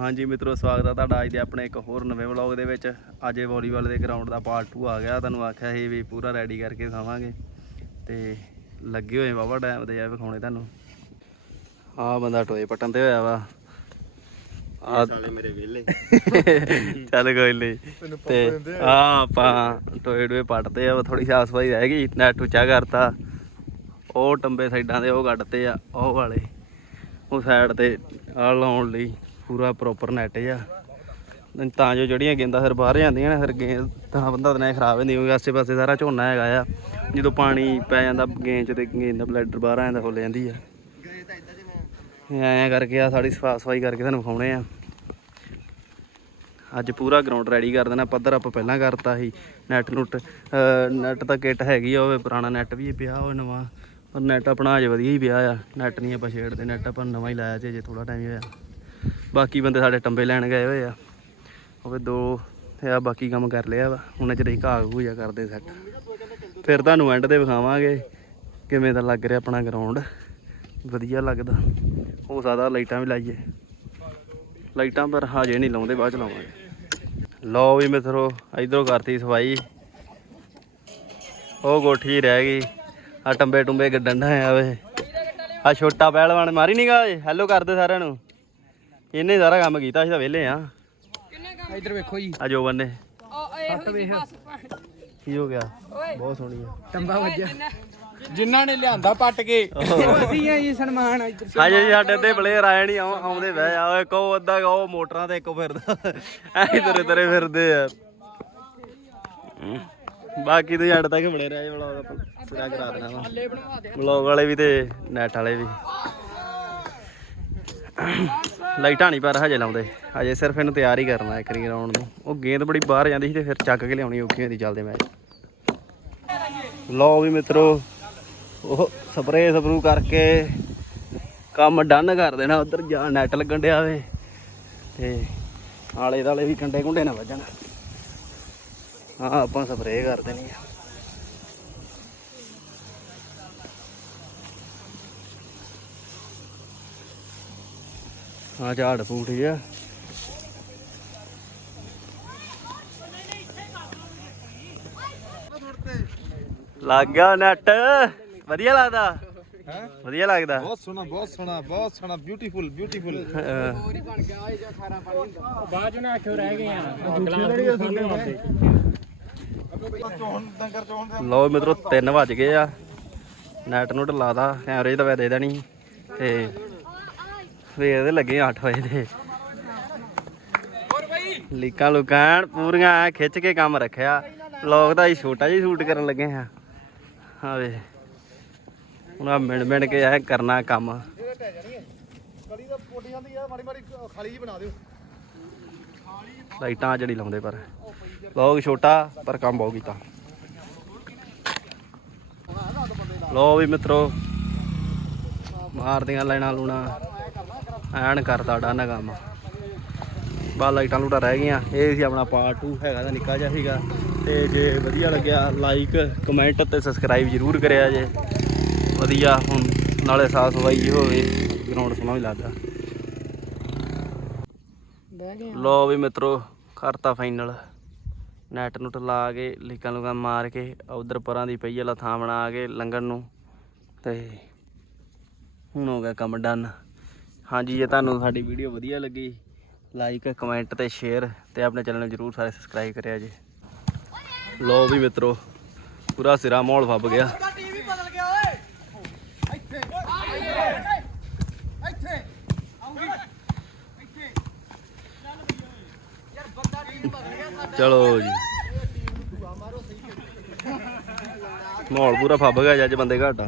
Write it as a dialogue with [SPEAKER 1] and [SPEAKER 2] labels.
[SPEAKER 1] ਹਾਂਜੀ ਮਿੱਤਰੋ ਸਵਾਗਤ ਹੈ ਤੁਹਾਡਾ ਅੱਜ ਦੇ ਆਪਣੇ ਇੱਕ ਹੋਰ ਨਵੇਂ ਵਲੌਗ ਦੇ ਵਿੱਚ। ਅੱਜ ਇਹ ਵਾਲੀਬਾਲ ਦੇ ਗਰਾਊਂਡ ਦਾ ਪਾਰਟ 2 ਆ ਗਿਆ। ਤੁਹਾਨੂੰ ਆਖਿਆ ਸੀ ਵੀ ਪੂਰਾ ਰੈਡੀ ਕਰਕੇ ਖਾਵਾਂਗੇ। ਤੇ ਲੱਗੇ ਹੋਏ ਬਾਬਾ ਟਾਈਮ ਤੇ ਆ ਵਿਖਾਉਣੇ ਤੁਹਾਨੂੰ। ਆ ਬੰਦਾ ਟੋਏ ਪਟਣ ਤੇ ਹੋਇਆ ਵਾ। ਆ
[SPEAKER 2] ਸਾਲੇ ਮੇਰੇ ਵਿਹਲੇ।
[SPEAKER 1] ਚੱਲ ਕੋਈ ਨਹੀਂ ਤੇ ਆ। ਆਪਾਂ ਟੋਏ ਟੋਏ ਪੱਟਦੇ ਆ ਥੋੜੀ ਸਾਫ਼ ਸਫ਼ਾਈ ਰਹਿ ਗਈ। ਨੈਟ ਉੱਚਾ ਕਰਤਾ। ਉਹ ਟੰਬੇ ਸਾਈਡਾਂ ਦੇ ਉਹ ਕੱਢਤੇ ਆ ਉਹ ਵਾਲੇ। ਉਹ ਸਾਈਡ ਤੇ ਆ ਲਾਉਣ ਲਈ। ਪੂਰਾ ਪ੍ਰੋਪਰ ਨੈਟ ਆ। ਤਾਂ ਜੋ ਜਿਹੜੀਆਂ ਗੇਂਦਾਂ ਫਿਰ ਬਾਹਰ ਜਾਂਦੀਆਂ ਨੇ, ਫਿਰ ਗੇਂਦ ਤਾਂ ਬੰਦਾ ਤਾਂ ਖਰਾਬ ਹੁੰਦੀ ਕਿਉਂਕਿ ਆਸੇ ਪਾਸੇ ਸਾਰਾ ਝੋਨਾ ਹੈਗਾ ਆ। ਜਦੋਂ ਪਾਣੀ ਪੈ ਜਾਂਦਾ ਗੇਂਦ 'ਚ ਤੇ ਗੇਂਦ ਦਾ ਬਲੈਡਰ ਬਾਹਰ ਆ ਜਾਂਦਾ, ਫੁੱਲ ਜਾਂਦੀ ਆ। ਐਂ ਕਰਕੇ ਆ ਸਾਡੀ ਸਫਾ ਸਫ਼ਾਈ ਕਰਕੇ ਤੁਹਾਨੂੰ ਵਿਖਾਉਣੇ ਆ। ਅੱਜ ਪੂਰਾ ਗਰਾਊਂਡ ਰੈਡੀ ਕਰ ਦੇਣਾ, ਪੱਧਰ ਆਪਾਂ ਪਹਿਲਾਂ ਕਰਤਾ ਸੀ ਨੈਟ। ਨੁੱਟ ਨੈਟ ਤਾਂ ਕਿੱਟ ਹੈਗੀ ਆ, ਉਹ ਪੁਰਾਣਾ ਨੈਟ ਵੀ ਪਿਆ, ਉਹ ਨਵਾਂ। ਪਰ ਨੈਟ ਆਪਣਾ ਅਜੇ ਵਧੀਆ ਹੀ ਪਿਆ ਆ। ਨੈਟ ਨਹੀਂ ਆਪਾਂ ਛੇੜਦੇ ਨੈਟ ਆਪਾਂ ਨਵਾਂ ਹੀ ਲਾਇਆ ਤੇ ਅਜੇ ਥੋੜਾ ਟਾਈਮ ਹੀ ਹੋਇਆ। ਬਾਕੀ ਬੰਦੇ ਸਾਡੇ ਟੰਬੇ ਲੈਣ ਗਏ ਹੋਏ ਆ। ਉਹ ਦੋ ਆ ਬਾਕੀ ਕੰਮ ਕਰ ਲਿਆ ਵਾ। ਉਹਨਾਂ ਹੁਣ ਜਿਹੜੇ ਘਾਹ ਘੂਜਾ ਕਰਦੇ ਸੈੱਟ ਫਿਰ ਤੁਹਾਨੂੰ ਐਂਡ ਤੇ ਵਿਖਾਵਾਂਗੇ ਕਿਵੇਂ ਦਾ ਲੱਗ ਰਿਹਾ ਆਪਣਾ ਗਰਾਊਂਡ ਵਧੀਆ ਲੱਗਦਾ। ਹੋ ਸਕਦਾ ਲਾਈਟਾਂ ਵੀ ਲਾਈਏ। ਲਾਈਟਾਂ ਪਰ ਹਜੇ ਨਹੀਂ ਲਾਉਂਦੇ, ਬਾਅਦ ਚ ਲਾਵਾਂਗੇ। ਲਓ ਵੀ ਮਿੱਤਰੋ, ਇਧਰੋਂ ਕਰਤੀ ਸਫ਼ਾਈ। ਉਹ ਗੋਠੀ ਰਹਿ ਗਈ। ਆ ਟੰਬੇ ਟੁੰਬੇ ਗੱਡਣ ਦਾ ਆ ਵੇ। ਆ ਛੋਟਾ ਪਹਿਲਵਾਨ, ਮਾਰੀ ਨਹੀਂ ਓਏ? ਹੈਲੋ ਕਰਦੇ ਸਾਰਿਆਂ ਨੂੰ। ਇਹਨੇ ਸਾਰਾ ਕੰਮ ਕੀਤਾ ਅਸੀਂ ਤਾਂ ਵਿਹਲੇ ਆ।
[SPEAKER 3] ਇੱਧਰ ਵੇਖੋ ਜੀ।
[SPEAKER 1] ਆ ਜੋਬਨ ਨੇ
[SPEAKER 3] ਹੱਟ ਵੇਖ
[SPEAKER 1] ਕੀ ਹੋ ਗਿਆ? ਬਹੁਤ ਸੋਹਣੀ ਆ।
[SPEAKER 3] ਟੰਬਾ ਵੱਜਿਆ। ਜਿਨ੍ਹਾਂ ਨੇ ਲਿਆਂਦਾ ਪੱਟ ਕੇ। ਅਸੀਂ ਆ ਜੀ ਸਨਮਾਨ ਇੱਧਰ।
[SPEAKER 1] ਹਜੇ ਜੀ ਸਾਡੇ ਤੇ ਪਲੇਅਰ ਆਏ ਨਹੀਂ ਆਉ- ਆਉਂਦੇ ਬਹਿ ਆ ਓਏ ਕੋ ਅੱਧਾ ਉਹ ਮੋਟਰਾਂ ਤੇ ਇੱਕੋ ਫਿਰਦਾ। ਐ ਤਰੇ ਤਰੇ ਫਿਰਦੇ ਆ। ਬਾਕੀ ਤੇ ਜੱਟ ਤੱਕ ਬਣੇ ਰਹੇ ਵਲੌਗ ਆਪਾਂ। ਪੂਰਾ ਕਰਾ ਦੇਣਾ ਵਾ। ਵਲੌਗ ਵਾਲੇ ਵੀ ਤੇ ਨੈਟ ਵਾਲੇ ਵੀ। ਲਾਈਟਾਂ ਨਹੀਂ ਪਰ ਹਜੇ ਲਾਉਂਦੇ। ਹਜੇ ਸਿਰਫ ਇਹਨੂੰ ਤਿਆਰ ਹੀ ਕਰਨਾ ਇੱਕ ਰੀ ਗਰਾਊਂਡ ਨੂੰ। ਉਹ ਗੇਂਦ ਬੜੀ ਬਾਹਰ ਜਾਂਦੀ ਸੀ ਤੇ ਫਿਰ ਚੱਕ ਕੇ ਲਿਆਉਣੀ ਔਖੀ ਹੁੰਦੀ ਚੱਲਦੇ ਮੈਚ ਲਓ ਵੀ ਮਿੱਤਰੋ, ਉਹ ਸਪਰੇਅ ਸਪਰੂ ਕਰਕੇ ਕੰਮ ਡਨ ਕਰ ਦੇਣਾ ਉਧਰ, ਜਾ ਨੈਟ ਲੱਗਣ ਡਿਆ ਵੇ। ਤੇ ਆਲੇ ਦਾਲੇ ਵੀ ਕੰਡੇ ਕੁੰਡੇ ਨਾ ਵੱਜਣ। ਹਾਂ, ਆਪਾਂ ਸਪਰੇਅ ਕਰ ਦੇਣੀ ਆ। ਹਾਂ ਝਾੜ ਫੂਟ ਗਿਆ। ਲੱਗ ਗਿਆ ਨੈਟ ਵਧੀਆ ਲੱਗਦਾ।
[SPEAKER 2] ਹੈ?
[SPEAKER 1] ਵਧੀਆ ਲੱਗਦਾ।
[SPEAKER 2] ਬਹੁਤ ਸੋਹਣਾ ਬਹੁਤ ਸੋਹਣਾ ਬਹੁਤ ਸੋਹਣਾ ਬਿਊਟੀਫੁਲ ਬਿਊਟੀਫੁਲ
[SPEAKER 1] ਅਹ
[SPEAKER 3] ਹੋਰ ਹੀ ਬਣ ਗਿਆ ਇਹ ਜੋ 18 ਪਾਣੀ ਬਾਅਦ ਨੂੰ ਆਖਿਓ ਰਹਿ ਗਏ ਆ
[SPEAKER 2] ਦੇ।
[SPEAKER 1] ਲਓ ਮਿੱਤਰੋ 3 ਵੱਜ ਗਏ ਆ। ਨੈਟ ਨੂਟ ਲਾਦਾ ਐਵਰੇਜ ਤਾਂ ਵੈ ਦੇ ਦੇਣੀ ਤੇ ਵੇਖਦੇ ਲੱਗੇ 8 ਵਜੇ ਦੇ। ਲੀਕਾਂ ਲੁਕਾਂ ਪੂਰੀਆਂ ਖਿੱਚ ਕੇ ਕੰਮ ਰੱਖਿਆ। ਲੋਕ ਤਾਂ ਹੀ ਛੋਟਾ ਜਿਹਾ ਸ਼ੂਟ ਕਰਨ ਲੱਗੇ ਆ। ਹਾਂ ਵੇ। ਆ ਮਿਣ ਮਿਣ ਕੇ ਐ ਕਰਨਾ ਕੰਮ।
[SPEAKER 2] ਕਲੀ ਦਾ ਪੋਟੀ ਜਾਂਦੀ ਆ ਮਾੜੀ ਮਾੜੀ ਖਾਲੀ ਜੀ ਬਣਾ ਦਿਓ।
[SPEAKER 1] ਲਾਈਟਾਂ ਜਿਹੜੀ ਲਾਉਂਦੇ ਪਰ। ਲੋਕ ਛੋਟਾ ਪਰ ਕੰਮ ਬਹੁਤ ਕੀਤਾ। ਲੋ ਵੀ ਮਿੱਤਰੋ ਮਾਰਦੀਆਂ ਲਾਈਨਾਂ ਲੂਣਾ। ਐਨ ਕਰਦਾ ਡਾਨਾ ਕੰਮ। ਬਾ ਲਾਈਟਾਂ ਲੂਟਾਂ ਰਹਿ ਗਈਆਂ। ਇਹ ਸੀ ਆਪਣਾ ਪਾਰਟ 2 ਹੈਗਾ ਤਾਂ ਨਿੱਕਾ ਜਿਹਾ ਸੀਗਾ। ਤੇ ਜੇ ਵਧੀਆ ਲੱਗਿਆ ਲਾਈਕ ਕਮੈਂਟ ਤੇ ਸਬਸਕ੍ਰਾਈਬ ਜ਼ਰੂਰ ਕਰਿਆ ਜੇ। ਵਧੀਆ ਹੁਣ ਨਾਲੇ ਸਾਫ਼ ਸਫ਼ਾਈ ਜੀ ਹੋਵੇ ਗਰਾਊਂਡ ਸੋਹਣਾ ਵੀ ਲੱਗਦਾ। ਲੋ ਵੀ ਮਿੱਤਰੋ ਕਰਤਾ ਫਾਈਨਲ ਨੈਟ ਨੂਟ ਲਾ ਕੇ ਲੀਕਾਂ ਲੁਕਾਂ ਮਾਰ ਕੇ ਉਧਰ ਪਰਾਂ ਦੀ ਪਈ ਵਾਲਾ ਥਾਂ ਬਣਾ ਕੇ ਲੰਘਣ ਨੂੰ। ਤੇ ਹੁਣ ਹੋ ਗਿਆ ਕੰਮ ਡਨ ਹਾਂਜੀ ਜੇ ਤੁਹਾਨੂੰ ਸਾਡੀ ਵੀਡੀਓ ਵਧੀਆ ਲੱਗੀ ਲਾਈਕ ਕਮੈਂਟ ਤੇ ਸ਼ੇਅਰ ਤੇ ਆਪਣੇ ਚੈਨਲ ਨੂੰ ਜਰੂਰ ਸਾਰੇ ਸਬਸਕ੍ਰਾਈਬ ਕਰਿਆ ਜੇ। ਲੋ ਵੀ ਮਿੱਤਰੋ ਪੂਰਾ ਸਿਰਾ ਮਾਹੌਲ ਫੱਬ ਗਿਆ।
[SPEAKER 3] ਟੀਵੀ ਬਦਲ ਗਿਆ ਓਏ! ਇੱਥੇ ਇੱਥੇ ਆਉਂਗੀ। ਇੱਥੇ। ਯਾਰ ਬੰਦਾ ਟੀਵੀ ਬਦਲ ਗਿਆ ਸਾਡਾ।
[SPEAKER 1] ਚਲੋ ਜੀ। ਮਾਹੌਲ ਪੂਰਾ ਫੱਬ ਗਿਆ ਜੀ, ਅੱਜ ਬੰਦੇ ਘੱਟ।